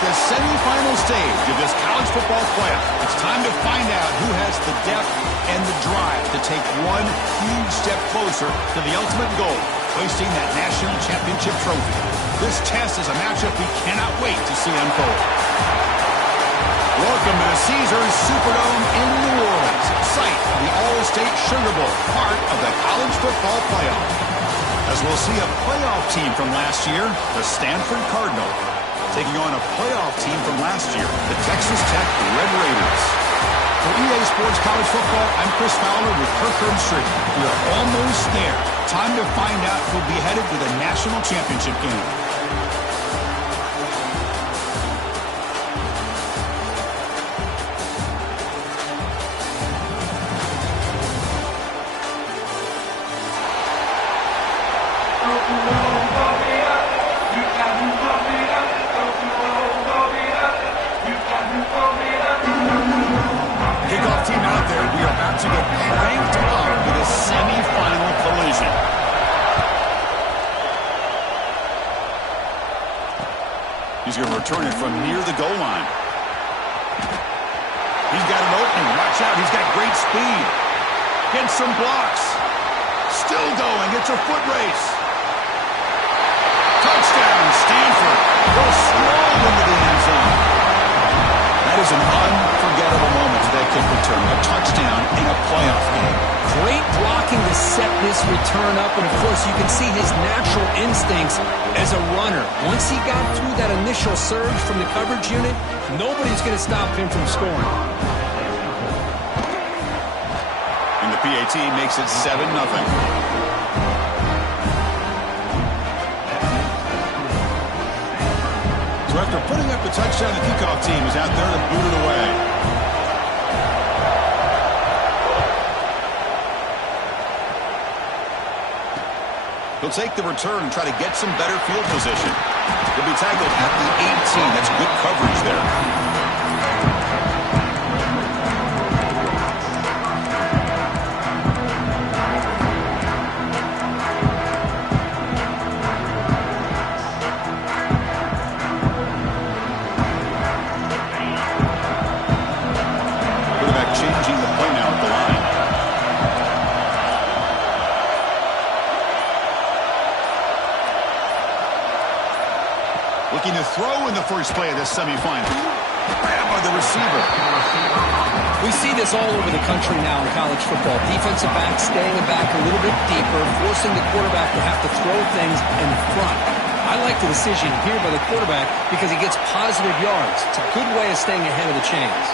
the semifinal stage of this college football playoff. It's time to find out who has the depth and the drive to take one huge step closer to the ultimate goal, hoisting that national championship trophy. This test is a matchup we cannot wait to see unfold. Welcome to the Caesars Superdome in New Orleans, site of the All-State Sugar Bowl, part of the college football playoff. As we'll see a playoff team from last year, the Stanford Cardinal, taking on a playoff team from last year, the Texas Tech Red Raiders. For EA Sports College Football, I'm Chris Fowler with Kirk Herbstreit. We are almost there. Time to find out who'll be headed to the national championship game. Kickoff team out there. We are about to get cranked up with a semifinal collision. He's going to return it from near the goal line. He's got an opening. Watch out. He's got great speed. Gets some blocks. Still going. It's a foot race. Touchdown, Stanford. Goes strong into the end zone. That is an unforgettable moment to that kick return. A touchdown in a playoff game. Great blocking to set this return up, and of course you can see his natural instincts as a runner. Once he got through that initial surge from the coverage unit, nobody's going to stop him from scoring. And the PAT makes it 7-0. So after putting up a touchdown, the kickoff team is out there to boot it away. He'll take the return and try to get some better field position. He'll be tackled at the 18. That's good coverage there. Changing the play now at the line. Looking to throw in the first play of this semifinal. Grab by the receiver. We see this all over the country now in college football. Defensive backs staying back a little bit deeper, forcing the quarterback to have to throw things in front. I like the decision here by the quarterback because he gets positive yards. It's a good way of staying ahead of the chains.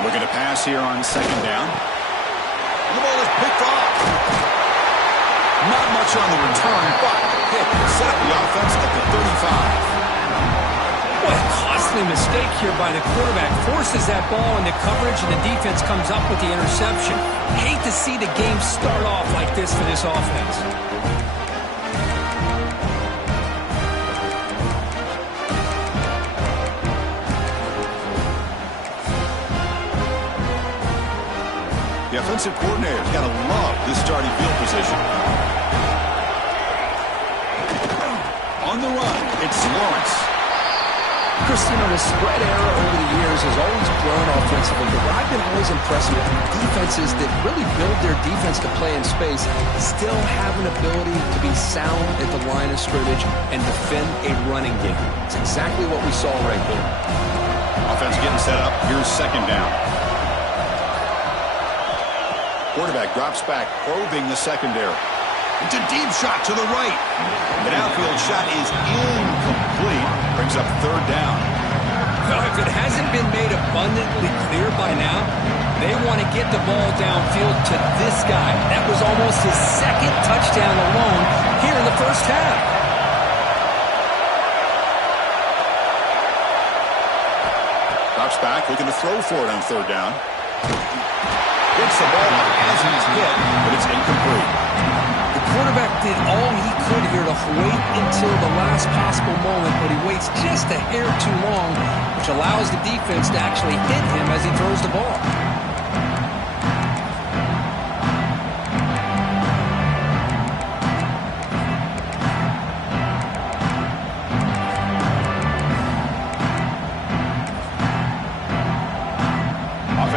Looking to pass here on second down. The ball is picked off. Not much on the return, but hit set up the offense at the 35. What a costly mistake here by the quarterback. Forces that ball into coverage, and the defense comes up with the interception. Hate to see the game start off like this for this offense. The offensive coordinator's got to love this starting field position. On the run, it's Lawrence. Christian, the spread era over the years has always grown offensively, but what I've been always impressed with defenses that really build their defense to play in space still have an ability to be sound at the line of scrimmage and defend a running game. It's exactly what we saw right there. Offense getting set up. Here's second down. Quarterback drops back, probing the secondary. It's a deep shot to the right. The outfield shot is incomplete. Brings up third down. Well, if it hasn't been made abundantly clear by now, they want to get the ball downfield to this guy. That was almost his second touchdown alone here in the first half. Drops back, looking to throw for it on third down. Gets the ball up as he's hit, but it's incomplete. The quarterback did all he could here to wait until the last possible moment, but he waits just a hair too long, which allows the defense to actually hit him as he throws the ball.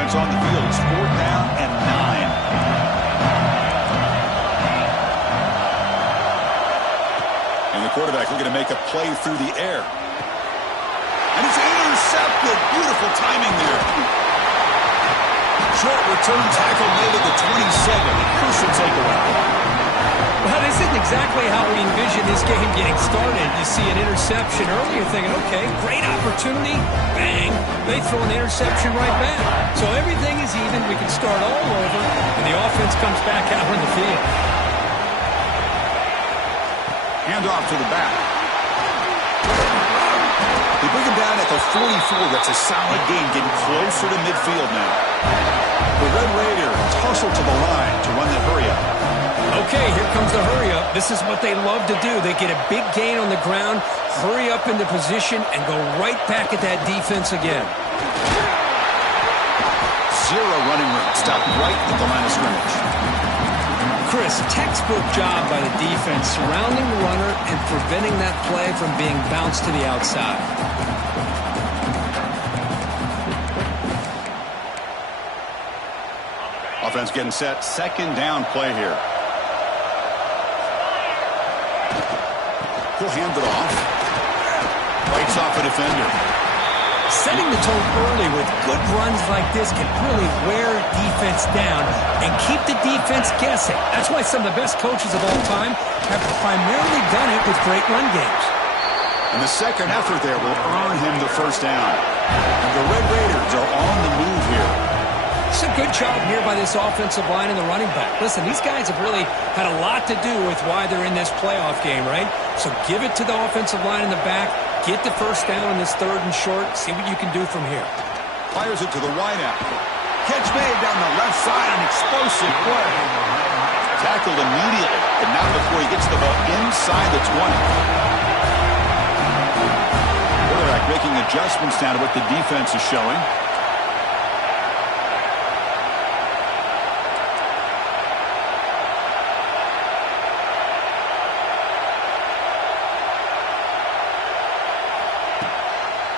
offense on the field. It's 4th down and 9. And the quarterback looking to make a play through the air. And it's intercepted. Beautiful timing there. Short return tackle made at the 27. Crucial takeaway. Well, this isn't exactly how we envision this game getting started. You see an interception early, you're thinking, okay, great opportunity. Bang. They throw an interception right back. So everything is even. We can start all over, and the offense comes back out on the field. Hand off to the back. They bring him down at the 44. That's a solid gain, getting closer to midfield now. The Red Raiders tussle to the line to run the hurry-up. Okay, here comes the hurry-up. This is what they love to do. They get a big gain on the ground, hurry up into position, and go right back at that defense again. Zero running room. Stopped right at the line of scrimmage. Chris, textbook job by the defense, surrounding the runner and preventing that play from being bounced to the outside. Offense getting set. 2nd down play here. He'll hand it off. Bites off a defender. Setting the tone early with good runs like this can really wear defense down and keep the defense guessing. That's why some of the best coaches of all time have primarily done it with great run games. And the second effort there will earn him the 1st down. And the Red Raiders are on the move here. It's a good job here by this offensive line and the running back. Listen, these guys have really had a lot to do with why they're in this playoff game, right? So give it to the offensive line in the back. Get the 1st down on this 3rd and short. See what you can do from here. Fires it to the wideout. Catch made down the left side. An explosive play. Tackled immediately, but not before he gets the ball inside the 20. Quarterback making adjustments down to what the defense is showing.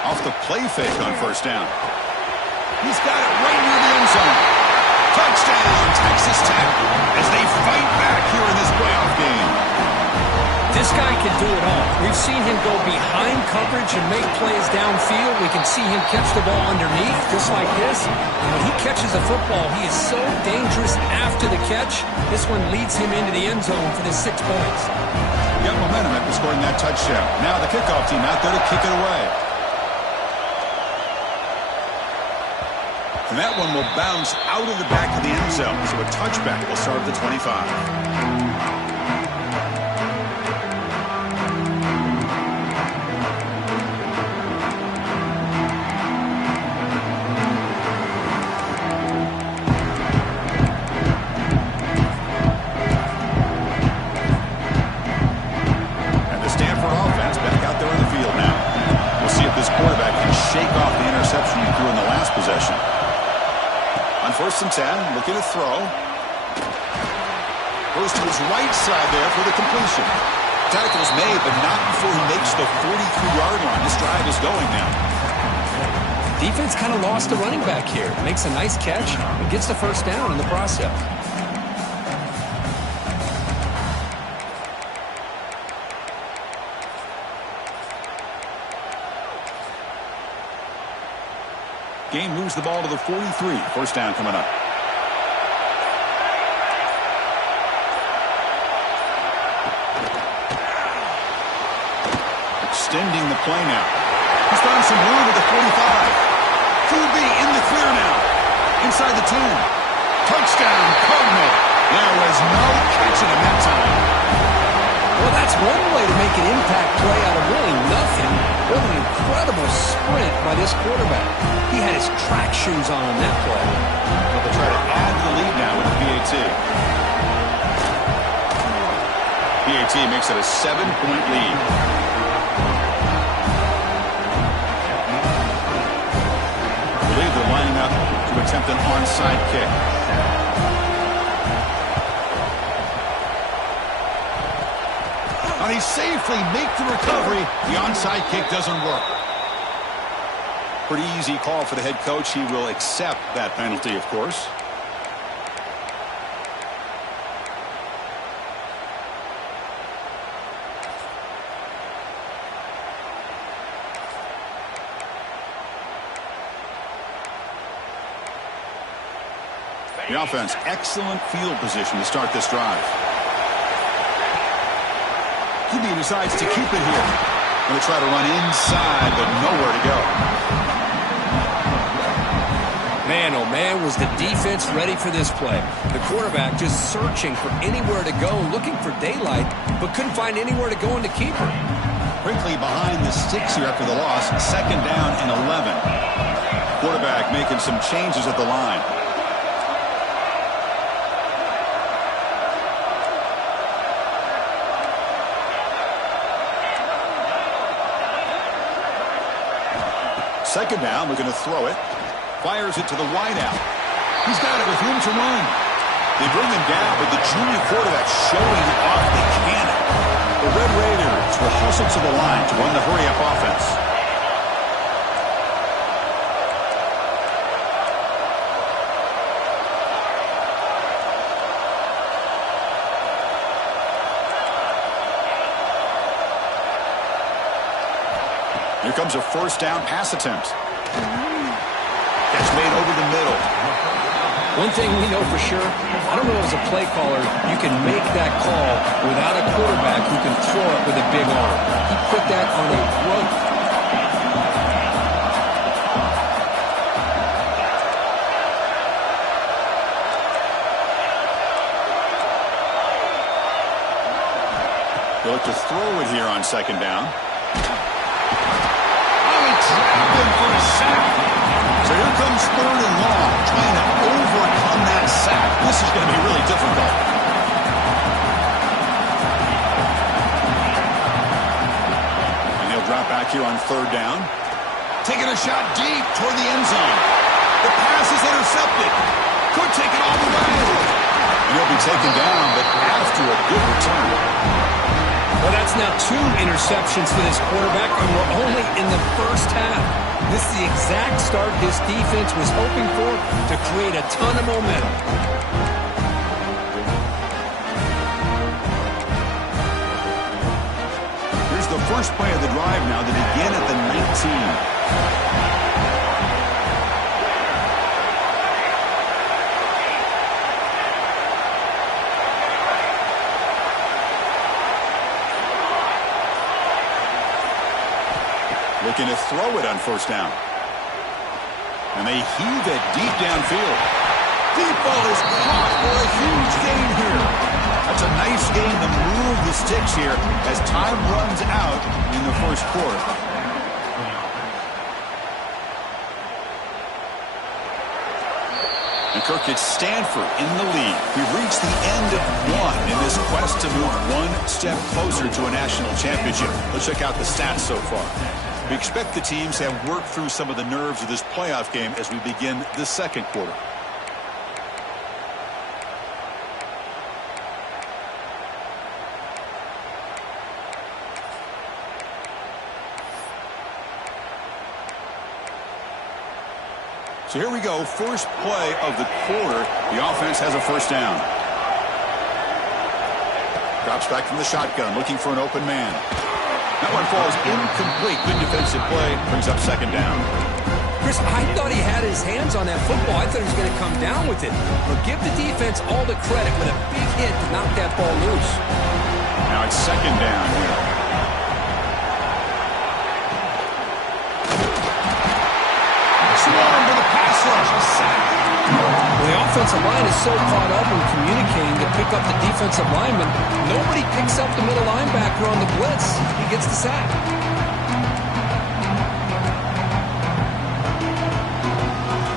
Off the play fake on 1st down. He's got it right near the end zone. Touchdown, Texas Tech, as they fight back here in this playoff game. This guy can do it all. We've seen him go behind coverage and make plays downfield. We can see him catch the ball underneath, just like this. And when he catches a football, he is so dangerous after the catch. This one leads him into the end zone for the 6 points. Got momentum after scoring that touchdown. Now the kickoff team out there to kick it away. And that one will bounce out of the back of the end zone. So a touchback will start at the 25. And the Stanford offense back out there on the field now. We'll see if this quarterback can shake off the interception he threw in the last possession. On 1st and 10, looking to throw. Goes to his right side there for the completion. Tackle's made, but not before he makes the 43-yard line. This drive is going now. Defense kind of lost the running back here. Makes a nice catch and gets the 1st down in the process. Game moves the ball to the 43. 1st down coming up. Extending the play now. He's found some room at the 45. QB in the clear now. Inside the 10. Touchdown, Cardinal. There was no catching him that time. Well, that's one way to make an impact play out of really nothing. What an incredible sprint by this quarterback. He had his track shoes on that play. Well, they'll try to add the lead now with the PAT. PAT makes it a 7-point lead. I believe they're lining up to attempt an onside kick. They safely make the recovery. The onside kick doesn't work. Pretty easy call for the head coach. He will accept that penalty, of course. The offense, excellent field position to start this drive. He decides to keep it here. Going to try to run inside, but nowhere to go. Man, oh man, was the defense ready for this play. The quarterback just searching for anywhere to go, looking for daylight, but couldn't find anywhere to go in the keeper. Quickly behind the sticks here after the loss. 2nd down and 11. Quarterback making some changes at the line. Second down, we're going to throw it. Fires it to the wideout. He's got it with room to run. They bring him down, but the junior quarterback showing off the cannon. The Red Raiders will hustle to the line to run the hurry-up offense. Here comes a 1st down pass attempt. Catch made over the middle. One thing we know for sure, I don't know as a play caller, you can make that call without a quarterback who can throw it with a big arm. He put that on a rope. They look to throw it here on 2nd down. Trapping for a sack. So here comes 3rd and long, trying to overcome that sack. This is going to be really difficult. And he'll drop back here on 3rd down. Taking a shot deep toward the end zone. The pass is intercepted. Could take it all the way. And he'll be taken down, but after a good return. Well, that's now 2 interceptions for this quarterback, and we're only in the first half. This is the exact start this defense was hoping for to create a ton of momentum. Here's the first play of the drive now to begin at the 19. Looking to throw it on 1st down. And they heave it deep downfield. Deep ball is caught for a huge gain here. That's a nice gain to move the sticks here as time runs out in the 1st quarter. And Kirk, it's Stanford in the lead. We've reached the end of 1 in this quest to move 1 step closer to a national championship. Let's check out the stats so far. We expect the teams to have worked through some of the nerves of this playoff game as we begin the 2nd quarter. So here we go, first play of the quarter. The offense has a 1st down. Drops back from the shotgun, looking for an open man. That one falls incomplete. Good defensive play. Brings up 2nd down. Chris, I thought he had his hands on that football. I thought he was going to come down with it. But give the defense all the credit with a big hit to knock that ball loose. Now it's 2nd down here. Swarm to the pass rush. A sack. Well, the offensive line is so caught up in communicating to pick up the defensive lineman, nobody picks up the middle linebacker on the blitz. He gets the sack.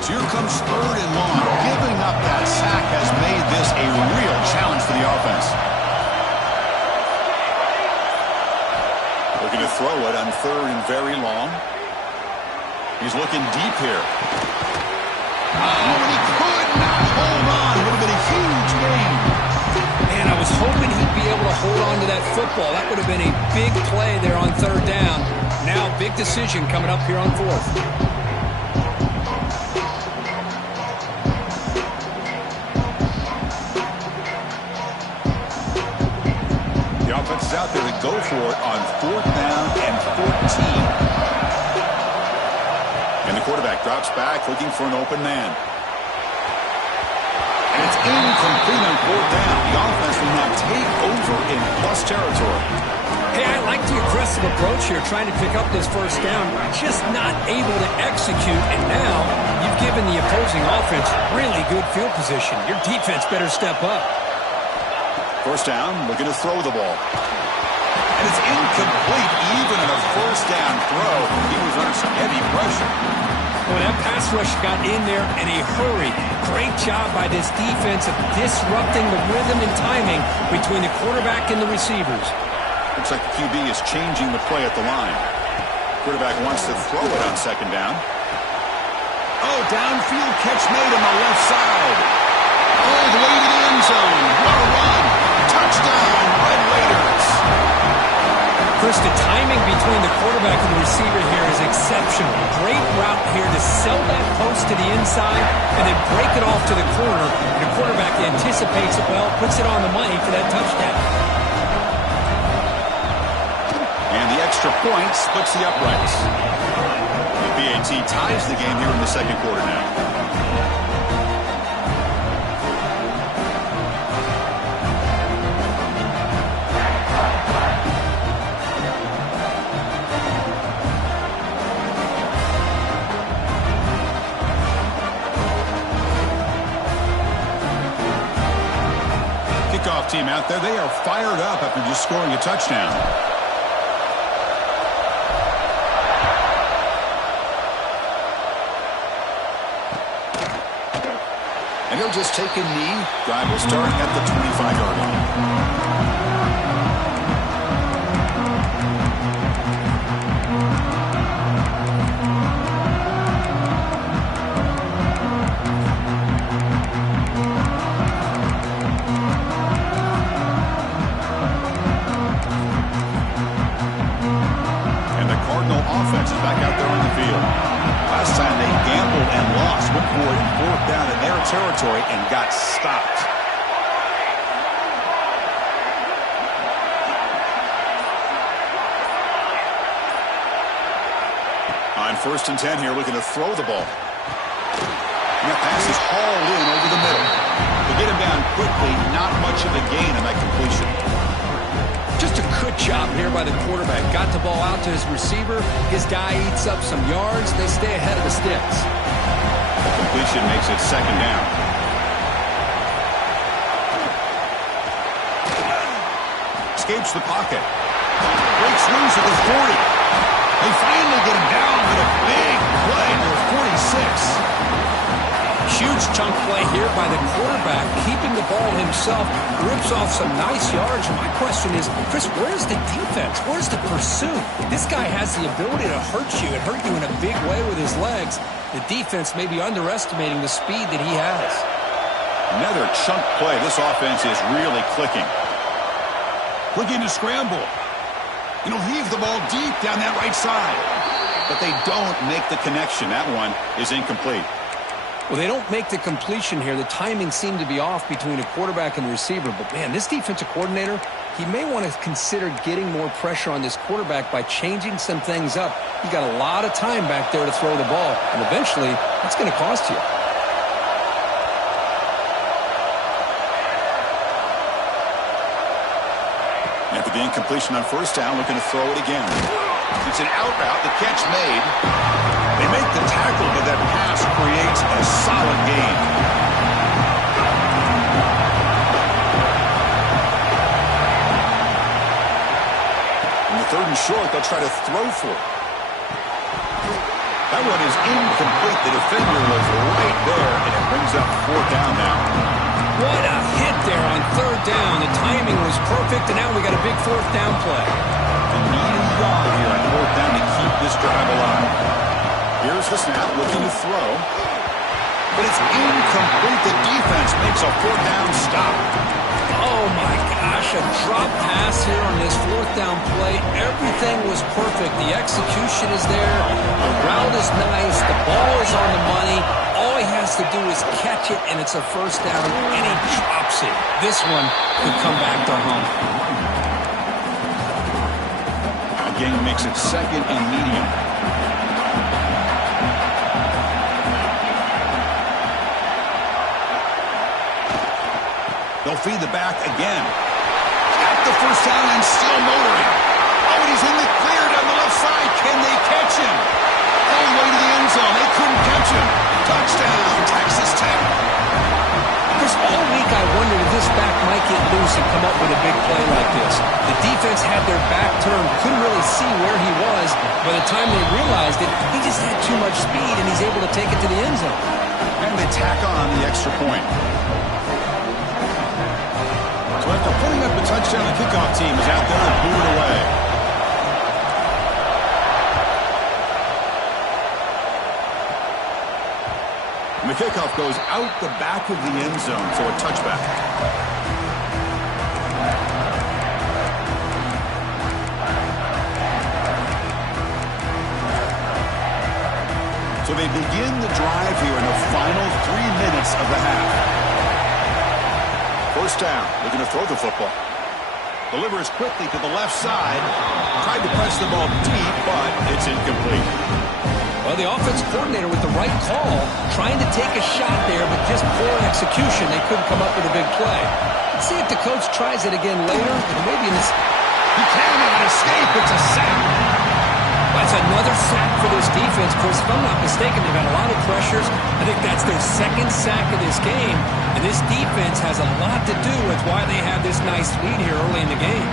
So here comes 3rd and long. Giving up that sack has made this a real challenge for the offense. Looking to throw it on 3rd and very long. He's looking deep here. Oh, and he could not hold on. Would have been a huge gain. Man, I was hoping he'd be able to hold on to that football. That would have been a big play there on 3rd down. Now, big decision coming up here on 4th. quarterback drops back looking for an open man. And it's incomplete on fourth down. The offense will now take over in plus territory. Hey, I like the aggressive approach here, trying to pick up this first down. Just not able to execute, and now you've given the opposing offense really good field position. Your defense better step up. First down, looking to throw the ball. And it's incomplete, even in a first down throw. He was under some heavy pressure. Well, that pass rush got in there in a hurry. Great job by this defense of disrupting the rhythm and timing between the quarterback and the receivers. Looks like the QB is changing the play at the line. Quarterback wants to throw it on second down. Oh, downfield catch made on the left side. All the way to the end zone. What a run. Touchdown, Red Raiders. Chris, the timing between the quarterback and the receiver here is exceptional. Great route here to sell that post to the inside and then break it off to the corner. And the quarterback anticipates it well, puts it on the money for that touchdown. And the extra point splits the uprights. The BAT ties the game here in the second quarter now. Kickoff team out there, they are fired up after just scoring a touchdown. And he'll just take a knee. Drive will start at the 25-yard line. Offense is back out there on the field. Last time they gambled and lost, went for it fourth down in their territory and got stopped. On 1st and 10 here, looking to throw the ball. And that pass is hauled in over the middle. To get him down quickly, not much of a gain on that completion. Just a good job here by the quarterback. Got the ball out to his receiver. His guy eats up some yards. They stay ahead of the sticks. The completion makes it second down. Escapes the pocket. Breaks loose at the 40. They finally get him down with a big play to the 46. Huge chunk play here by the quarterback, keeping the ball himself, rips off some nice yards. My question is, Chris, where's the defense? Where's the pursuit? This guy has the ability to hurt you and hurt you in a big way with his legs. The defense may be underestimating the speed that he has. Another chunk play. This offense is really clicking. Looking to scramble. And he'll heave the ball deep down that right side. But they don't make the connection. That one is incomplete. Well, they don't make the completion here. The timing seemed to be off between the quarterback and the receiver. But, man, this defensive coordinator, he may want to consider getting more pressure on this quarterback by changing some things up. He's got a lot of time back there to throw the ball. And eventually, that's going to cost you. After the incompletion on first down, looking to throw it again. It's an out route. The catch made. They make the tackle, but that pass creates a solid gain. In the 3rd and short, they'll try to throw for it. That one is incomplete. The defender was right there, and it brings up 4th down now. What a hit there on 3rd down. The timing was perfect, and now we got a big 4th down play. A needed yard here on 4th down to keep this drive alive. Here's the snap, looking to throw. But it's incomplete. The defense makes a 4th down stop. Oh, my gosh. A drop pass here on this 4th down play. Everything was perfect. The execution is there. The route is nice. The ball is on the money. All he has to do is catch it, and it's a 1st down, and he drops it. This one could come back to home. Again, makes it 2nd and medium. will feed the back again. Got the first down and still motoring. Oh, and he's in the clear down the left side. Can they catch him? All the way to the end zone. They couldn't catch him. Touchdown, Texas Tech. Chris, all week I wondered if this back might get loose and come up with a big play like this. The defense had their back turned, couldn't really see where he was. By the time they realized it, he just had too much speed, and he's able to take it to the end zone. And they tack on the extra point. So after putting up a touchdown, the kickoff team is out there and blew it away. And the kickoff goes out the back of the end zone, so a touchback. So they begin the drive here in the final 3 minutes of the half. First down, looking to throw the football. Delivers quickly to the left side. Tried to press the ball deep, but it's incomplete. Well, the offense coordinator with the right call, trying to take a shot there, but just poor execution. They couldn't come up with a big play. Let's see if the coach tries it again later. Maybe in this. He cannot escape. It's a sack. That's another sack for this defense, Chris. If I'm not mistaken, they've had a lot of pressures. I think that's their second sack of this game. And this defense has a lot to do with why they have this nice lead here early in the game.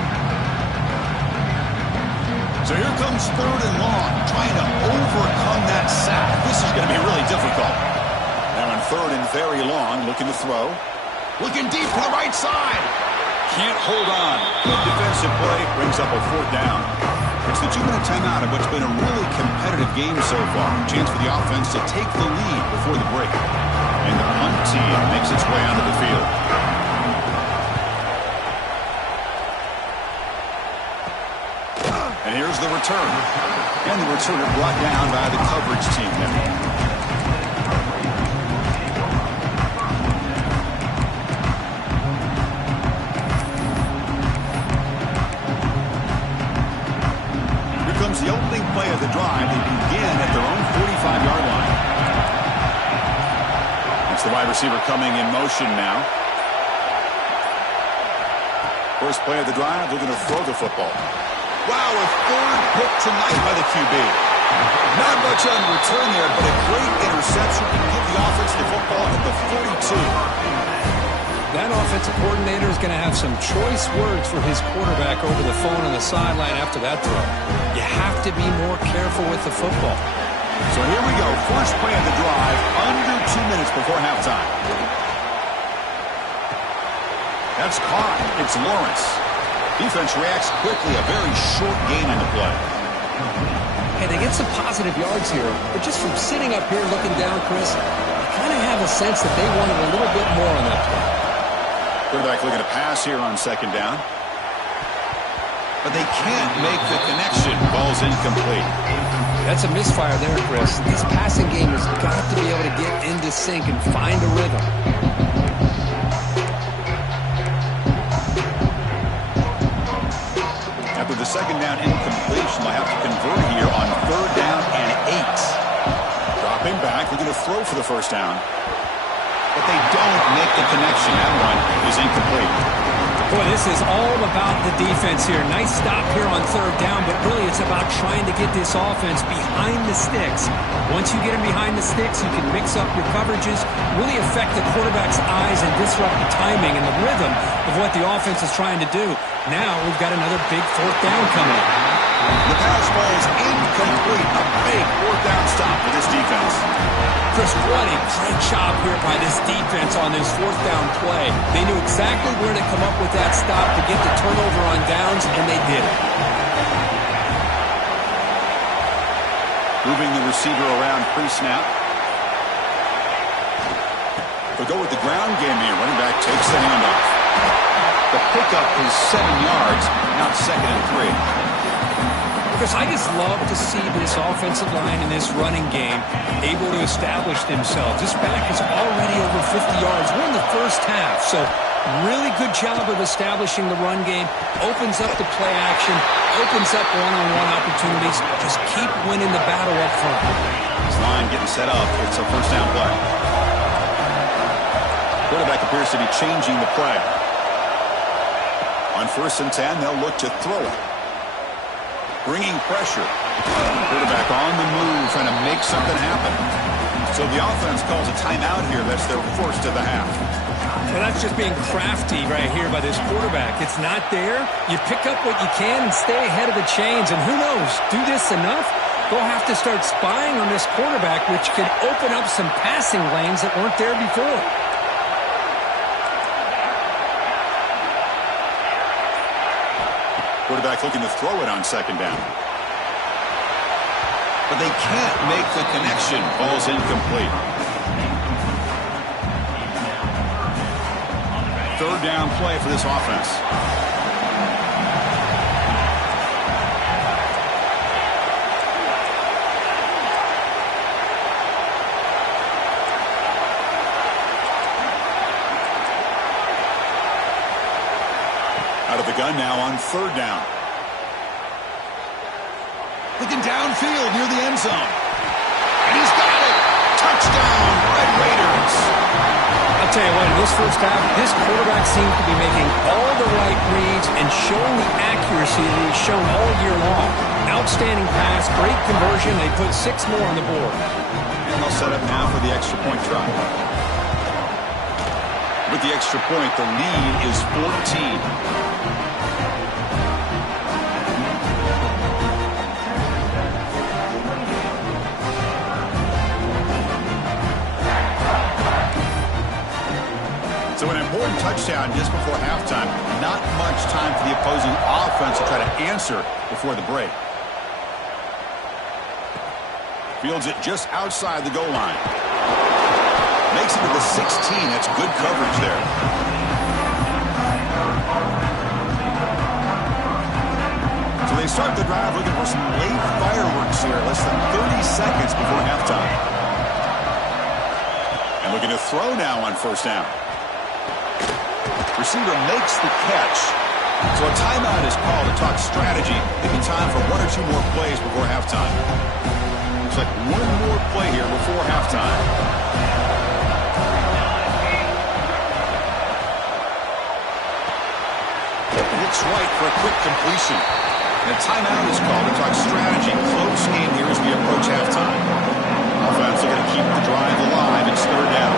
So here comes 3rd and long, trying to overcome that sack. This is going to be really difficult. Now in 3rd and very long, looking to throw. Looking deep to the right side. Can't hold on. Good defensive play, brings up a 4th down. It's the 2-minute timeout of what's been a really competitive game so far. Chance for the offense to take the lead before the break. And the punt team makes its way onto the field. And here's the return. And the returner brought down by the coverage team. Here comes the opening play of the drive. They begin at their own 45-yard line. It's the wide receiver coming in motion now. First play of the drive, they're going to throw the football. Wow, a 3rd pick tonight by the QB. Not much on return there, but a great interception to give the offense the football at the 42. That offensive coordinator is going to have some choice words for his quarterback over the phone on the sideline after that throw. You have to be more careful with the football. So here we go. First play of the drive, under 2 minutes before halftime. That's caught. It's Lawrence. Defense reacts quickly. A very short gain on the play. Hey, they get some positive yards here, but just from sitting up here looking down, Chris, I kind of have a sense that they wanted a little bit more on that play. Quarterback looking to pass here on 2nd down. But they can't make the connection. Ball's incomplete. That's a misfire there, Chris. This passing game has got to be able to get into sync and find a rhythm. After the 2nd down incompletion, they'll have to convert here on 3rd down and 8. Dropping back, looking to throw for the 1st down. But they don't make the connection. That one is incomplete. Boy, this is all about the defense here. Nice stop here on 3rd down, but really it's about trying to get this offense behind the sticks. Once you get them behind the sticks, you can mix up your coverages, really affect the quarterback's eyes and disrupt the timing and the rhythm of what the offense is trying to do. Now we've got another big 4th down coming up. The pass ball is incomplete. A big 4th down stop for this defense. Chris, what a great job here by this defense on this 4th down play. They knew exactly where to come up with that stop to get the turnover on downs, and they did it. Moving the receiver around pre-snap. They'll go with the ground game here. Running back takes the handoff. The pickup is 7 yards, now 2nd and 3. Chris, I just love to see this offensive line and this running game able to establish themselves. This back is already over 50 yards. We're in the first half, so really good job of establishing the run game. Opens up the play action, opens up one-on-one opportunities. Just keep winning the battle up front. This line getting set up. It's a 1st down play. Quarterback appears to be changing the play. On 1st and 10, they'll look to throw it. Bringing pressure. Quarterback on the move, trying to make something happen. So the offense calls a timeout here. That's their first of the half. Well, that's just being crafty right here by this quarterback. It's not there. You pick up what you can and stay ahead of the chains. And who knows, do this enough, they'll have to start spying on this quarterback, which could open up some passing lanes that weren't there before. Quarterback looking to throw it on 2nd down. But they can't make the connection. Ball's incomplete. 3rd down play for this offense. Out of the gun now on 3rd down. Looking downfield near the end zone. And he's got it. Touchdown, Red Raiders. I'll tell you what, in this first half, this quarterback seems to be making all the right reads and showing the accuracy that he's shown all year long. Outstanding pass, great conversion. They put 6 more on the board. And they'll set up now for the extra point try. With the extra point, the lead is 14. So an important touchdown just before halftime. Not much time for the opposing offense to try to answer before the break. Fields it just outside the goal line. Makes it to the 16. That's good coverage there. So they start the drive looking for some late fireworks here. Less than 30 seconds before halftime. And looking to throw now on 1st down. Receiver makes the catch. So a timeout is called to talk strategy. Maybe time for 1 or 2 more plays before halftime. Looks like 1 more play here before halftime. Looks right for a quick completion. And a timeout is called to talk strategy. Close game here as we approach halftime. Offense are going to keep the drive alive. It's 3rd down.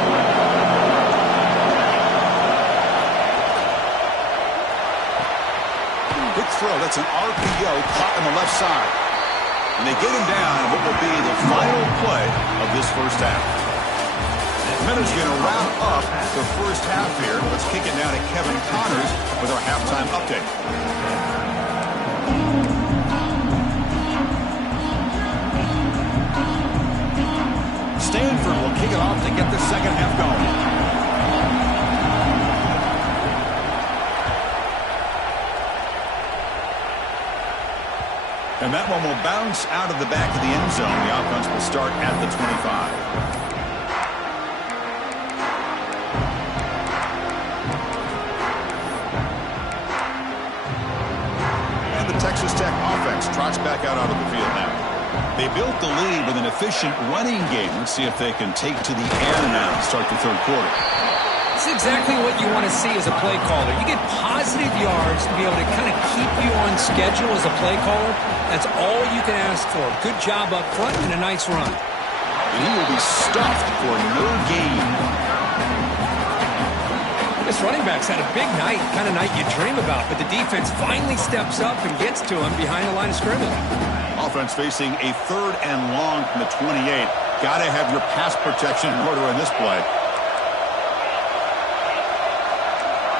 Big throw. That's an RPO caught on the left side. And they get him down in what will be the final play of this first half. Minutes going to wrap up the first half here. Let's kick it down to Kevin Connors with our halftime update. Stanford will kick it off to get the second half going. And that one will bounce out of the back of the end zone. The offense will start at the 25. And the Texas Tech offense trots back out onto the field now. They built the lead with an efficient running game. Let's see if they can take to the air now to start the 3rd quarter. It's exactly what you want to see as a play caller. You get positive yards to be able to kind of keep you on schedule as a play caller. That's all you can ask for. Good job up front and a nice run. And he will be stuffed for no gain. This running back's had a big night, kind of night you dream about, but the defense finally steps up and gets to him behind the line of scrimmage. Offense facing a 3rd and long from the 28. Got to have your pass protection in order in this play.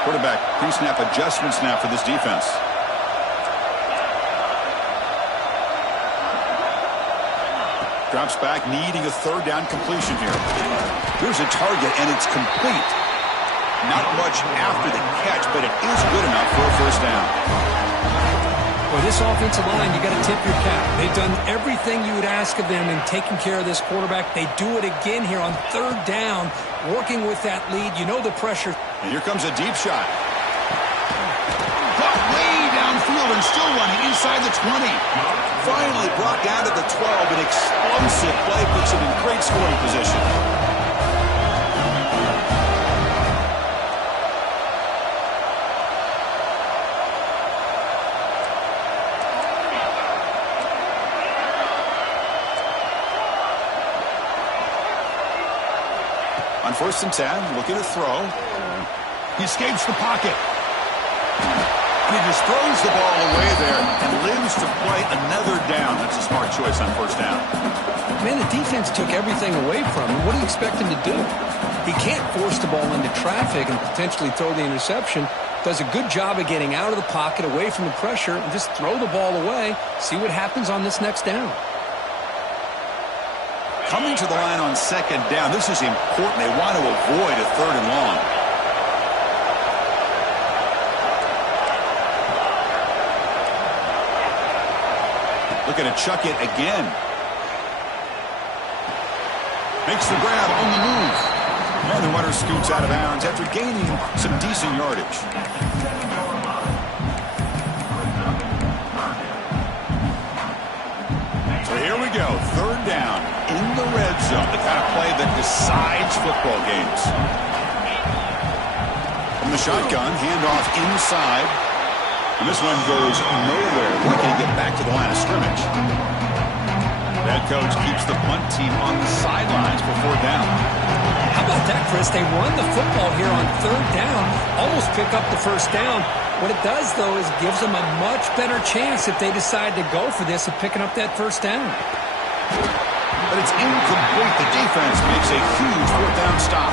Quarterback pre-snap adjustments now for this defense. Drops back, needing a 3rd down completion here. Here's a target, and it's complete. Not much after the catch, but it is good enough for a 1st down. Well, this offensive line, you got to tip your cap. They've done everything you would ask of them in taking care of this quarterback. They do it again here on 3rd down, working with that lead. You know the pressure. And here comes a deep shot. Brought way downfield and still running inside the 20. Finally brought down to the 12. An explosive play puts him in great scoring position. On 1st and 10, looking to throw. He escapes the pocket. And he just throws the ball away there and lives to play another down. That's a smart choice on 1st down. Man, the defense took everything away from him. What do you expect him to do? He can't force the ball into traffic and potentially throw the interception. Does a good job of getting out of the pocket, away from the pressure, and just throw the ball away. See what happens on this next down. Coming to the line on 2nd down, this is important. They want to avoid a 3rd and long. Looking to chuck it again. Makes the grab on the move. And the runner scoots out of bounds after gaining some decent yardage. So here we go. 3rd down in the red zone. The kind of play that decides football games. From the shotgun, handoff inside. And this one goes nowhere. Why can't he get back to the line of scrimmage? That coach keeps the punt team on the sidelines for 4th down. How about that, Chris? They run the football here on 3rd down, almost pick up the 1st down. What it does, though, is gives them a much better chance if they decide to go for this of picking up that 1st down. But it's incomplete. The defense makes a huge 4th down stop.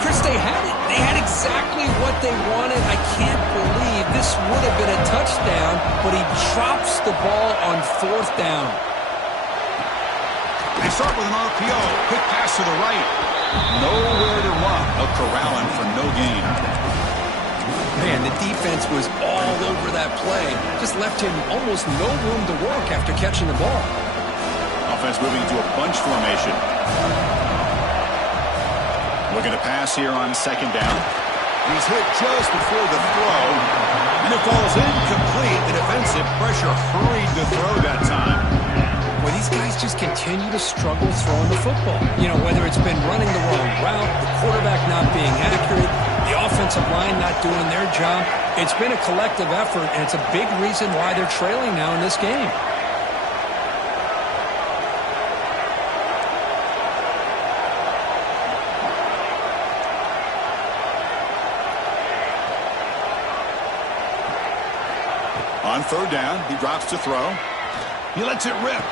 Chris, they had it. They had exactly what they wanted. I can't believe this would have been a touchdown, but he drops the ball on 4th down. They start with an RPO. Quick pass to the right. Nowhere to run. A corralling for no gain. Man, the defense was all over that play. Just left him almost no room to work after catching the ball. Offense moving into a bunch formation. Looking to pass here on 2nd down. He's hit just before the throw. And it falls incomplete. The defensive pressure hurried the throw that time. Well, these guys just continue to struggle throwing the football. You know, whether it's been running the wrong route, the quarterback not being accurate, the offensive line not doing their job. It's been a collective effort, and it's a big reason why they're trailing now in this game. On 3rd down, he drops to throw. He lets it rip.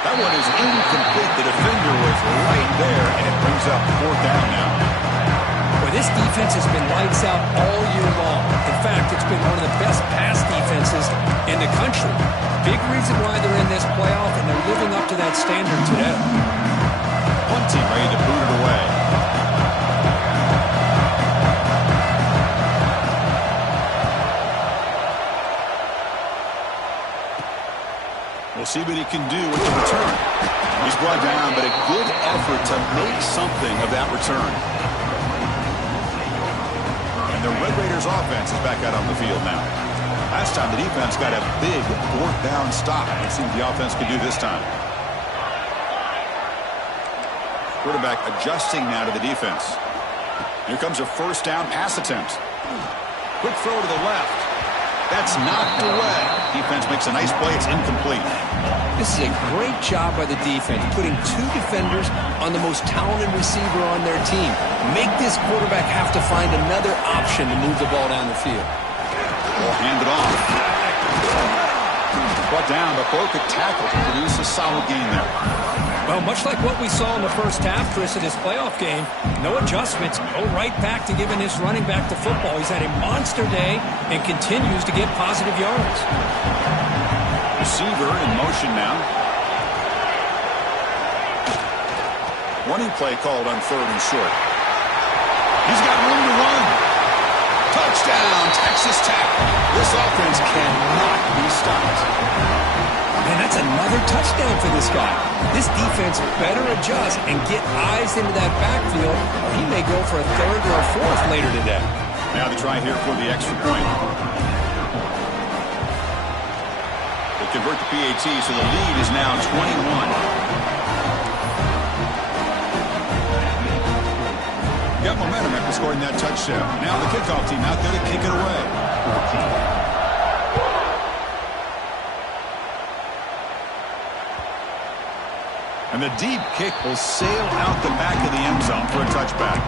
That one is incomplete. The defender was right there, and it brings up 4th down now. Well, this defense has been lights out all year long. In fact, it's been one of the best pass defenses in the country. Big reason why they're in this playoff, and they're living up to that standard today. One team ready to boot it away. We'll see what he can do with the return. He's brought down, but a good effort to make something of that return. And the Red Raiders offense is back out on the field now. Last time the defense got a big 4th down stop. Let's see what the offense can do this time. Quarterback adjusting now to the defense. Here comes a 1st down pass attempt. Quick throw to the left. That's knocked away. Defense makes a nice play. It's incomplete. This is a great job by the defense, putting 2 defenders on the most talented receiver on their team. Make this quarterback have to find another option to move the ball down the field. Ball handed off. Brought down, but broke a tackle to produce a solid gain there. Well, much like what we saw in the first half, Chris, of this playoff game, no adjustments. Go right back to giving this running back the football. He's had a monster day and continues to get positive yards. Receiver in motion now. Running play called on 3rd and short. He's got room to run. Touchdown, Texas Tech. This offense cannot be stopped. Man, that's another touchdown for this guy. This defense better adjust and get eyes into that backfield, or he may go for a 3rd or a 4th later today. Now the try here for the extra point. They convert the PAT, so the lead is now 21. Got momentum after scoring that touchdown. Now the kickoff team out there to kick it away. And And the deep kick will sail out the back of the end zone for a touchback.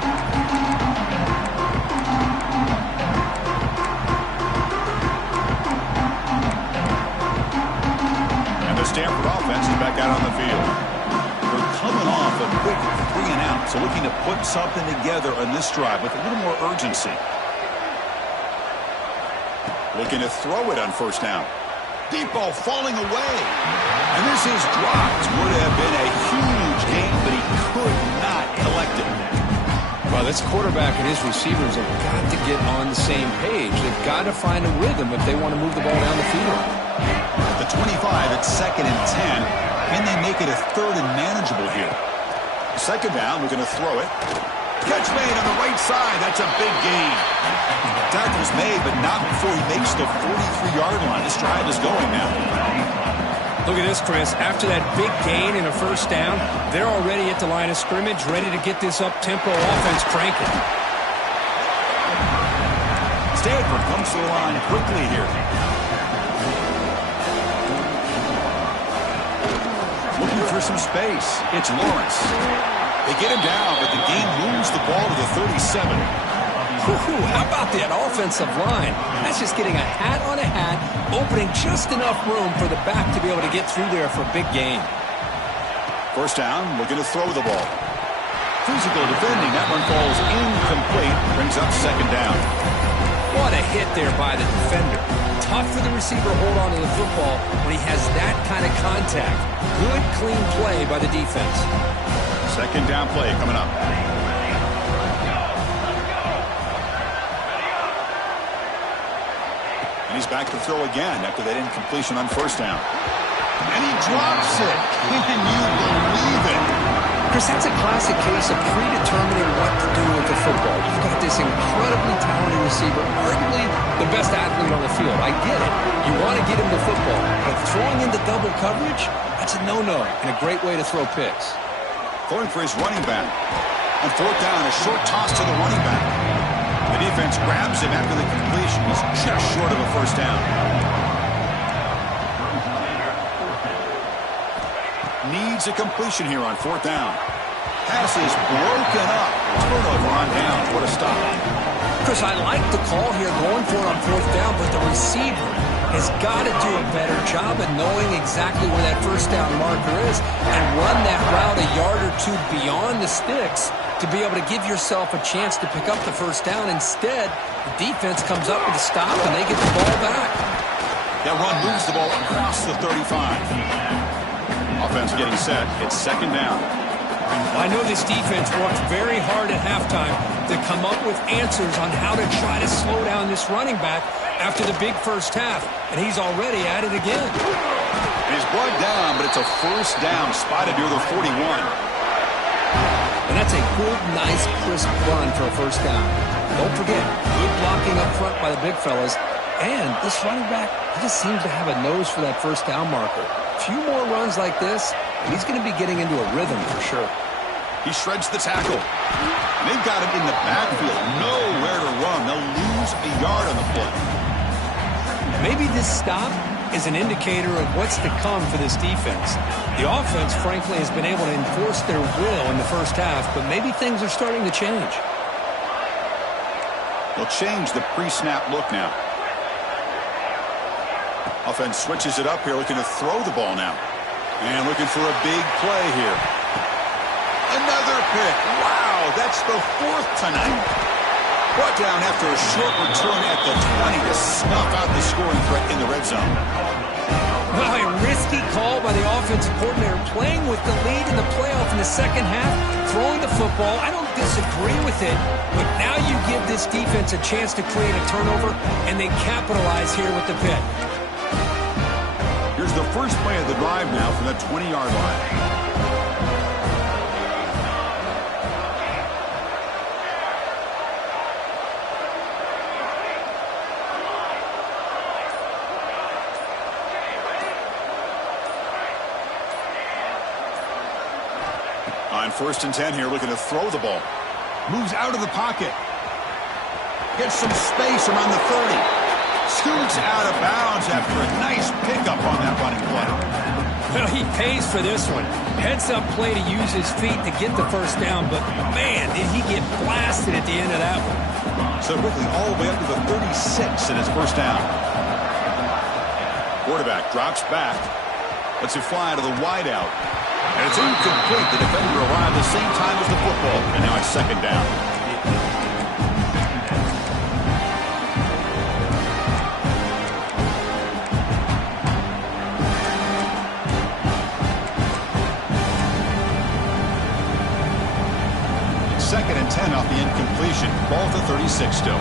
And the Stanford offense is back out on the field. We're coming off a quick 3-and-out, so looking to put something together on this drive with a little more urgency. Looking to throw it on first down. Deep ball falling away. And this is dropped. Would have been a huge gain, but he could not collect it. Well, this quarterback and his receivers have got to get on the same page. They've got to find a rhythm if they want to move the ball down the field. At the 25, it's 2nd and 10. Can they make it a 3rd and manageable here? 2nd down, we're going to throw it. Catch made on the right side. That's a big gain. Tackle's made, but not before he makes the 43-yard line. This drive is going now. Look at this, Chris. After that big gain and a first down, they're already at the line of scrimmage, ready to get this up-tempo offense cranking. Stanford comes to the line quickly here. Looking for some space. It's Lawrence. They get him down, but the game moves the ball to the 37. How about that offensive line? That's just getting a hat on a hat, opening just enough room for the back to be able to get through there for a big gain. First down, we're going to throw the ball. Physical defending. That one falls incomplete. Brings up 2nd down. What a hit there by the defender. Tough for the receiver to hold on to the football when he has that kind of contact. Good, clean play by the defense. 2nd down play coming up. And he's back to throw again after that incompletion on first down. And he drops it. Can you believe it? Chris, that's a classic case of predetermining what to do with the football. You've got this incredibly talented receiver, arguably the best athlete on the field. I get it. You want to get him the football. But throwing into double coverage, that's a no-no and a great way to throw picks. Going for his running back. On 4th down, a short toss to the running back. The defense grabs him after the completion. He's just short of a first down. Needs a completion here on 4th down. Pass is broken up. Turnover on down. What a stop. Chris, I like the call here going for it on 4th down, but the receiver has got to do a better job of knowing exactly where that first down marker is and run that route a yard or two beyond the sticks to be able to give yourself a chance to pick up the first down. Instead, the defense comes up with a stop and they get the ball back. That run moves the ball across the 35. Offense getting set. It's 2nd down. I know this defense worked very hard at halftime to come up with answers on how to try to slow down this running back after the big first half, and he's already at it again. He's brought down, but it's a first down spotted near the 41. And that's a good, nice, crisp run for a first down. Don't forget, good blocking up front by the big fellas. And this running back, he just seems to have a nose for that first down marker. A few more runs like this, and he's going to be getting into a rhythm for sure. He shreds the tackle. And they've got him in the backfield. Nowhere to run. They'll lose a yard on the play. Maybe this stop is an indicator of what's to come for this defense. The offense, frankly, has been able to enforce their will in the first half, but maybe things are starting to change. They'll change the pre-snap look now. Offense switches it up here, looking to throw the ball now. And looking for a big play here. Another pick. Wow, that's the 4th tonight. Brought down after a short return at the 20 to snuff out the scoring threat in the red zone. Well, a risky call by the offensive coordinator, playing with the lead in the playoff in the second half, throwing the football. I don't disagree with it, but now you give this defense a chance to create a turnover, and they capitalize here with the pick. Here's the first play of the drive now from the 20-yard line. On 1st and 10 here, looking to throw the ball. Moves out of the pocket. Gets some space around the 30. Scoots out of bounds after a nice pickup on that running play. Well, he pays for this one. Heads-up play to use his feet to get the first down, but, man, did he get blasted at the end of that one. So quickly all the way up to the 36 in his first down. Quarterback drops back. Lets it fly to the wideout. And it's incomplete. The defender arrived the same time as the football. And now it's second down. Second and 10 off the incompletion. Ball to 36 still.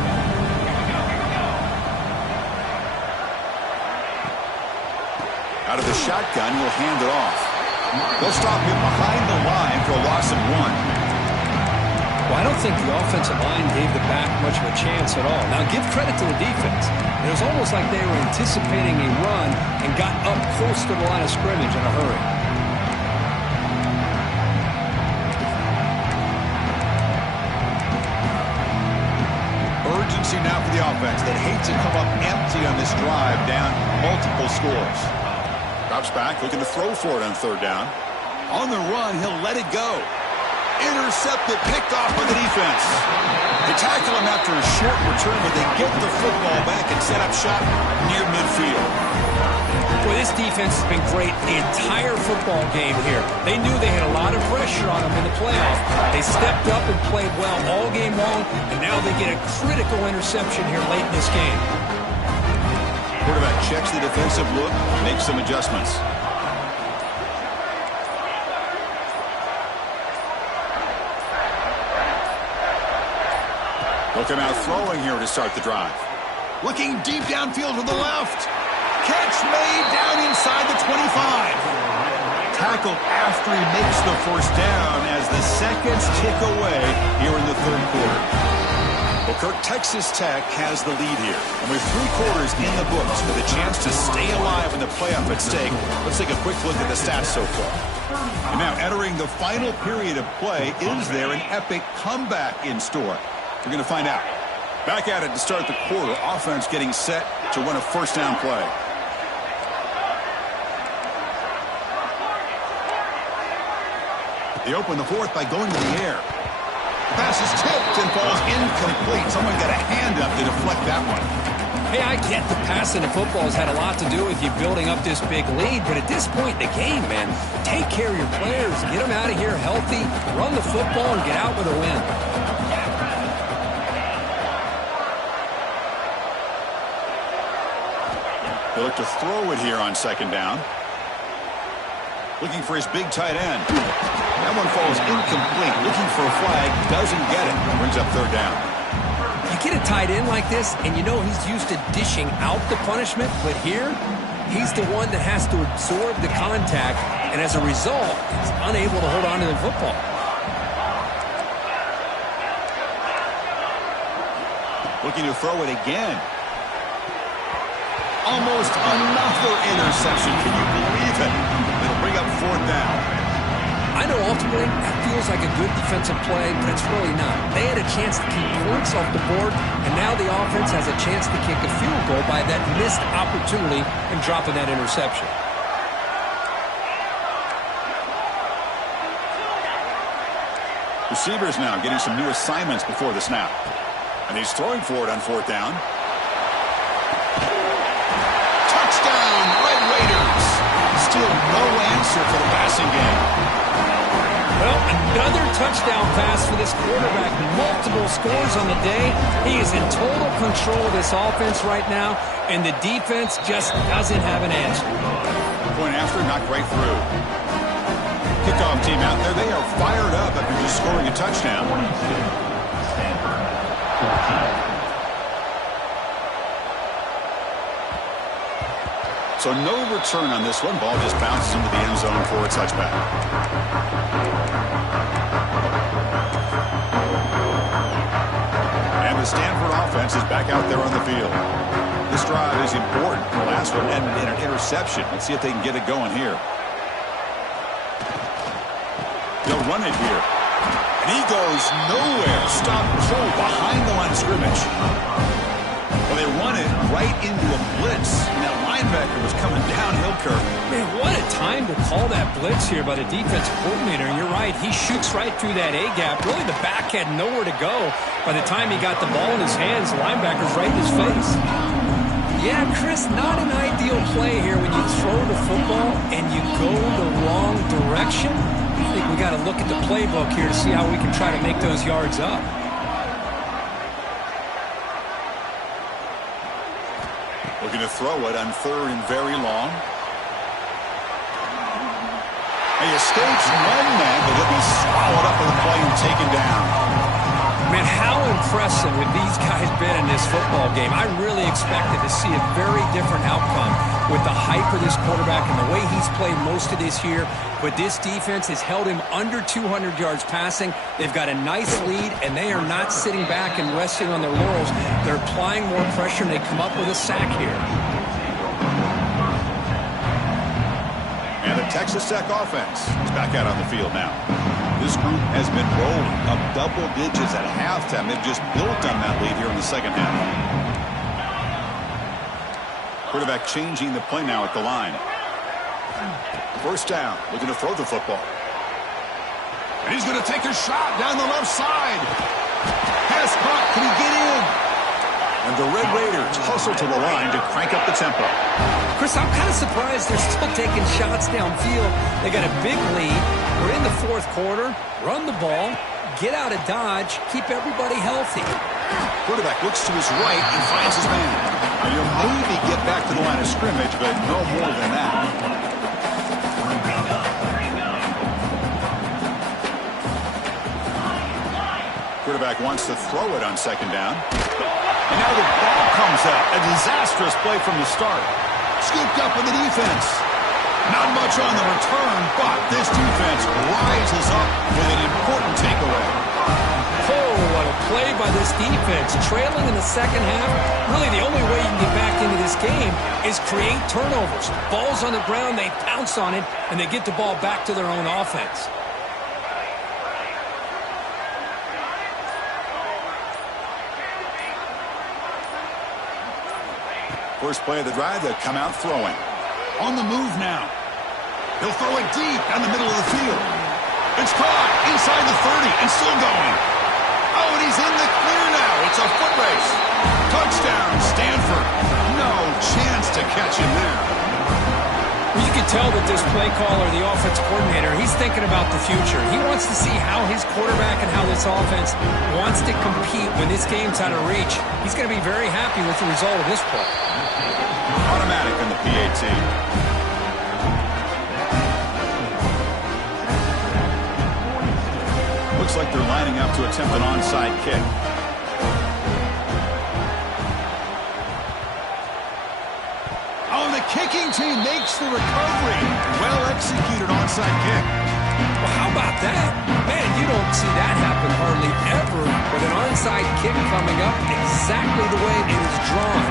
Out of the shotgun, he'll hand it off. They'll stop him behind the line for a loss of 1. Well, I don't think the offensive line gave the back much of a chance at all. Now, give credit to the defense. It was almost like they were anticipating a run and got up close to the line of scrimmage in a hurry. Urgency now for the offense that hates to come up empty on this drive, down multiple scores. Drops back, looking to throw for it on third down. On the run, he'll let it go. Intercepted, picked off by the defense. They tackle him after a short return, but they get the football back and set up shop near midfield. Boy, this defense has been great the entire football game here. They knew they had a lot of pressure on them in the playoff. They stepped up and played well all game long, and now they get a critical interception here late in this game. Quarterback checks the defensive look, makes some adjustments. They'll come out throwing here to start the drive. Looking deep downfield to the left. Catch made down inside the 25. Tackled after he makes the first down as the seconds tick away here in the third quarter. Well, Kirk, Texas Tech has the lead here. And with 3 quarters in the books with a chance to stay alive in the playoff at stake, let's take a quick look at the stats so far. And now entering the final period of play, is there an epic comeback in store? We're going to find out. Back at it to start the quarter. Offense getting set to run a first down play. They open the fourth by going to the air. The pass is tipped and falls incomplete. Someone got a hand up to deflect that one. Hey, I get the passing of football has had a lot to do with you building up this big lead, but at this point in the game, man, take care of your players. Get them out of here healthy, run the football, and get out with a win. He'll look to throw it here on second down. Looking for his big tight end. That one falls incomplete. Looking for a flag. Doesn't get it. Brings up third down. You get a tight end like this, and you know he's used to dishing out the punishment, but here, he's the one that has to absorb the contact, and as a result, he's unable to hold on to the football. Looking to throw it again. Almost another interception. Can you believe it? It'll bring up fourth down. I know ultimately that feels like a good defensive play, but it's really not. They had a chance to keep points off the board, and now the offense has a chance to kick a field goal by that missed opportunity and dropping that interception. Receivers now getting some new assignments before the snap. And he's throwing for it on fourth down. Touchdown, Red Raiders. Still no answer for the passing game. Well, another touchdown pass for this quarterback. Multiple scores on the day. He is in total control of this offense right now, and the defense just doesn't have an answer. Point after, knocked right through. Kickoff team out there. They are fired up after just scoring a touchdown. So no return on this one. Ball just bounces into the end zone for a touchback. And the Stanford offense is back out there on the field. This drive is important. The last one ended in an interception. Let's see if they can get it going here. They'll run it here. And he goes nowhere. Stop cold behind the line of scrimmage. Well, they run it right into a blitz, and that linebacker was coming downhill curve. Man, what a time to call that blitz here by the defensive coordinator. And you're right, he shoots right through that A-gap. Really, the back had nowhere to go. By the time he got the ball in his hands, the linebacker's right in his face. Yeah, Chris, not an ideal play here when you throw the football and you go the wrong direction. I think we got to look at the playbook here to see how we can try to make those yards up. Looking to throw it on 3rd and very long. He escapes one man, but he'll be swallowed up in the play and taken down. Man, how impressive have these guys been in this football game. I really expected to see a very different outcome with the hype of this quarterback and the way he's played most of this year. But this defense has held him under 200 yards passing. They've got a nice lead, and they are not sitting back and resting on their laurels. They're applying more pressure, and they come up with a sack here. And the Texas Tech offense is back out on the field now. This group has been rolling up double digits at halftime. They've just built on that lead here in the second half. Quarterback changing the play now at the line. First down, looking to throw the football. And he's going to take a shot down the left side. Pass caught. Can he get in? And the Red Raiders hustle to the line to crank up the tempo. Chris, I'm kind of surprised they're still taking shots downfield. They got a big lead. We're in the 4th quarter. Run the ball. Get out of Dodge. Keep everybody healthy. Quarterback looks to his right and finds his man. Now, you'll maybe get back to the line of scrimmage, but no more than that. Quarterback wants to throw it on 2nd down. And now the ball comes out. A disastrous play from the start. Scooped up in the defense. Not much on the return, but this defense rises up with an important takeaway. Oh, what a play by this defense. Trailing in the second half. Really, the only way you can get back into this game is create turnovers. Ball's on the ground, they pounce on it, and they get the ball back to their own offense. First play of the drive, they'll come out throwing. On the move now. He'll throw it deep down the middle of the field. It's caught inside the 30 and still going. Oh, and he's in the clear now. It's a foot race. Touchdown, Stanford. No chance to catch him there. Well, you can tell that this play caller, the offense coordinator, he's thinking about the future. He wants to see how his quarterback and how this offense wants to compete when this game's out of reach. He's going to be very happy with the result of this play. Automatic in the PAT. Looks like they're lining up to attempt an onside kick. Oh, and the kicking team makes the recovery. Well executed onside kick. Well, how about that? Man, you don't see that happen hardly ever with an onside kick coming up exactly the way it is drawn.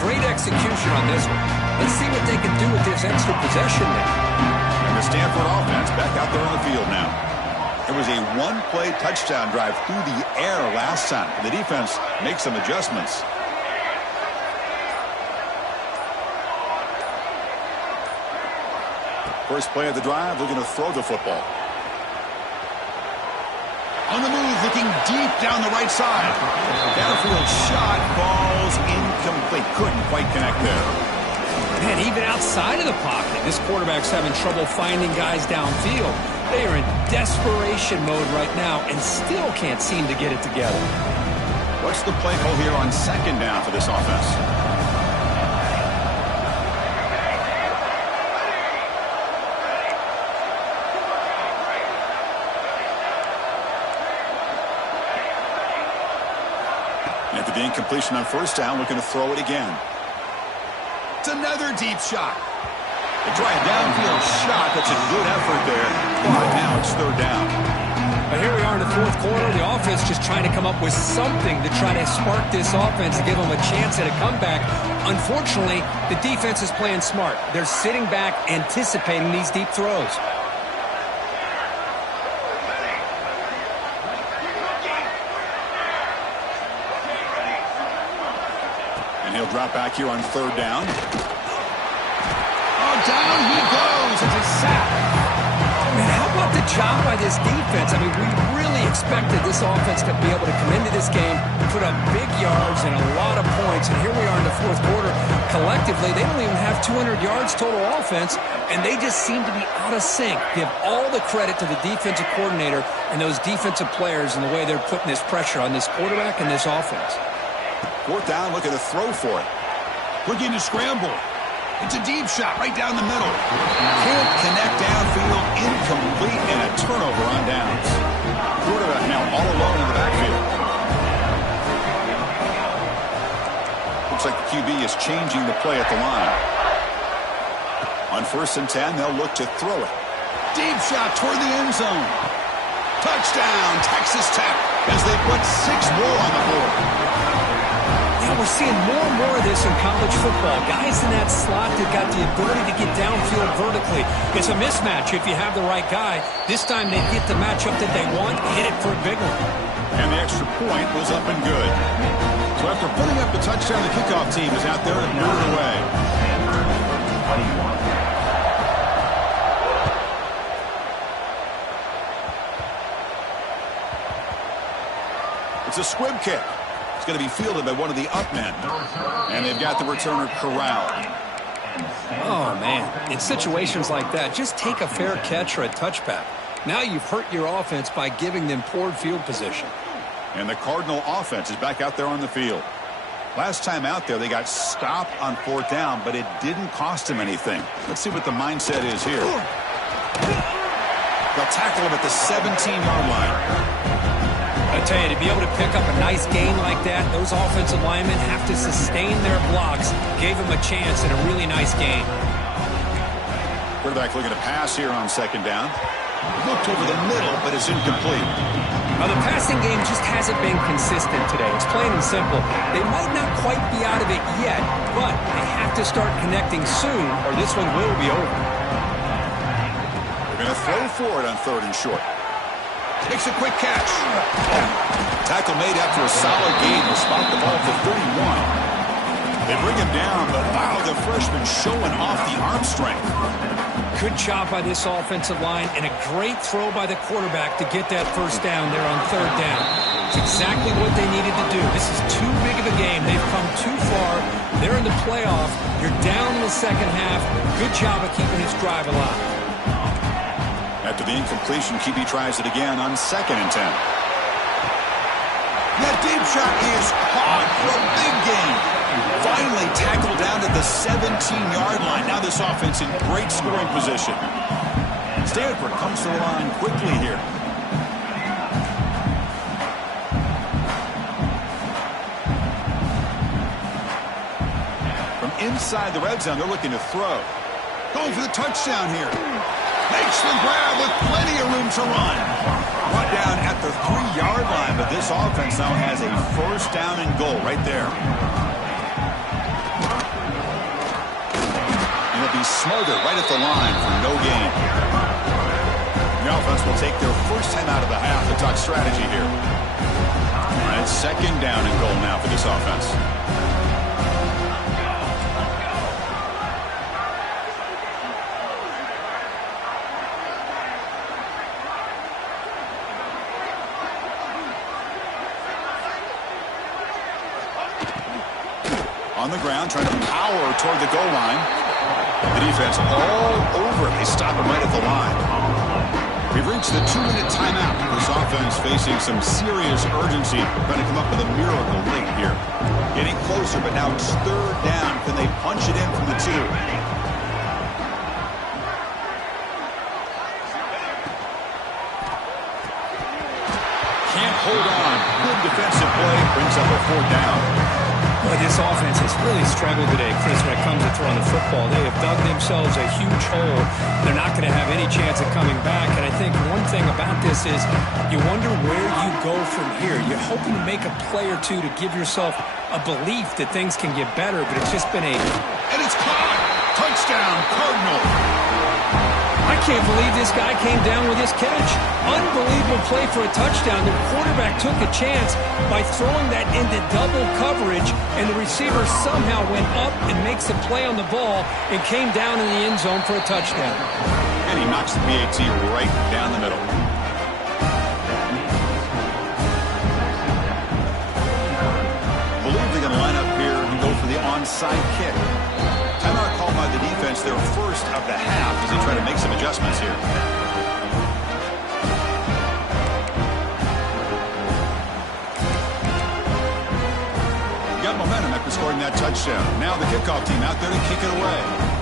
Great execution on this one. Let's see what they can do with this extra possession now. And the Stanford offense back out there on the field now. It was a one-play touchdown drive through the air last time. The defense makes some adjustments. First play of the drive, looking to throw the football. On the move, looking deep down the right side. Downfield shot falls incomplete. Couldn't quite connect there. Man, even outside of the pocket, this quarterback's having trouble finding guys downfield. They are in desperation mode right now and still can't seem to get it together. What's the play call here on 2nd down for this offense? After the incompletion on 1st down, looking to throw it again. It's another deep shot. They try a downfield shot. That's a good effort there. But now it's 3rd down. But here we are in the 4th quarter. The offense just trying to come up with something to try to spark this offense and give them a chance at a comeback. Unfortunately, the defense is playing smart. They're sitting back, anticipating these deep throws. And he'll drop back here on third down. Oh, down he goes. It's a sack. Man, how about the job by this defense? I mean, we really expected this offense to be able to come into this game, put up big yards and a lot of points, and here we are in the fourth quarter. Collectively, they don't even have 200 yards total offense, and they just seem to be out of sync. Give all the credit to the defensive coordinator and those defensive players and the way they're putting this pressure on this quarterback and this offense. Fourth down, looking to throw for it. Looking to scramble. It's a deep shot right down the middle. Can't connect downfield, incomplete, and a turnover on downs. Quarterback now all alone in the backfield. Looks like the QB is changing the play at the line. On 1st and 10, they'll look to throw it. Deep shot toward the end zone. Touchdown, Texas Tech, as they put 6 more on the board. Yeah, we're seeing more and more of this in college football. Guys in that slot that got the ability to get downfield vertically. It's a mismatch if you have the right guy. This time they get the matchup that they want, hit it for a big one. And the extra point was up and good. So after putting up the touchdown, the kickoff team is out there and moving away. It's a squib kick. It's going to be fielded by one of the up men. And they've got the returner corralled. Oh, man. In situations like that, just take a fair catch or a touchback. Now you've hurt your offense by giving them poor field position. And the Cardinal offense is back out there on the field. Last time out there, they got stopped on 4th down, but it didn't cost them anything. Let's see what the mindset is here. They'll tackle him at the 17-yard line. I tell you, to be able to pick up a nice gain like that, those offensive linemen have to sustain their blocks. Gave them a chance in a really nice game. Quarterback looking to pass here on 2nd down. Looked over the middle, but it's incomplete. Now, the passing game just hasn't been consistent today. It's plain and simple. They might not quite be out of it yet, but they have to start connecting soon, or this one will be over. They're going to throw for it on 3rd and short. Takes a quick catch. Tackle made after a solid gain will spot the ball for 31. They bring him down, but wow, the freshman showing off the arm strength. Good job by this offensive line and a great throw by the quarterback to get that 1st down there on 3rd down. It's exactly what they needed to do. This is too big of a game. They've come too far. They're in the playoff. You're down in the second half. Good job of keeping this drive alive. After the incompletion, QB tries it again on 2nd and 10. That deep shot is caught for a big gain. Finally tackled down at the 17-yard line. Now this offense in great scoring position. Stanford comes to the line quickly here. From inside the red zone, they're looking to throw. Going for the touchdown here. Makes the grab with plenty of room to run. Brought down at the 3-yard line, but this offense now has a 1st down and goal right there. And it'll be Smarter right at the line for no gain. The offense will take their first time out of the half to talk strategy here. All right, 2nd down and goal now for this offense. On the ground, trying to power toward the goal line. The defense all over. They stop him right at the line. We've reached the 2-minute timeout. This offense facing some serious urgency, trying to come up with a miracle late here. Getting closer, but now it's 3rd down. Can they punch it in from the 2? Can't hold on. Good defensive play. Brings up a 4th down. Boy, this offense has really struggled today, Chris, when it comes to throwing the football. They have dug themselves a huge hole. They're not going to have any chance of coming back. And I think one thing about this is you wonder where you go from here. You're hoping to make a play or two to give yourself a belief that things can get better, but it's just been a... And it's caught. Touchdown, Cardinal. My can't believe this guy came down with this catch. Unbelievable play for a touchdown. The quarterback took a chance by throwing that into double coverage, and the receiver somehow went up and makes a play on the ball and came down in the end zone for a touchdown. And he knocks the PAT right down the middle. Believe they're going to line up here and go for the onside kick. Timeout called by the defense, their first of the half, as they try to make some adjustments here. Got momentum after scoring that touchdown. Now the kickoff team out there to kick it away.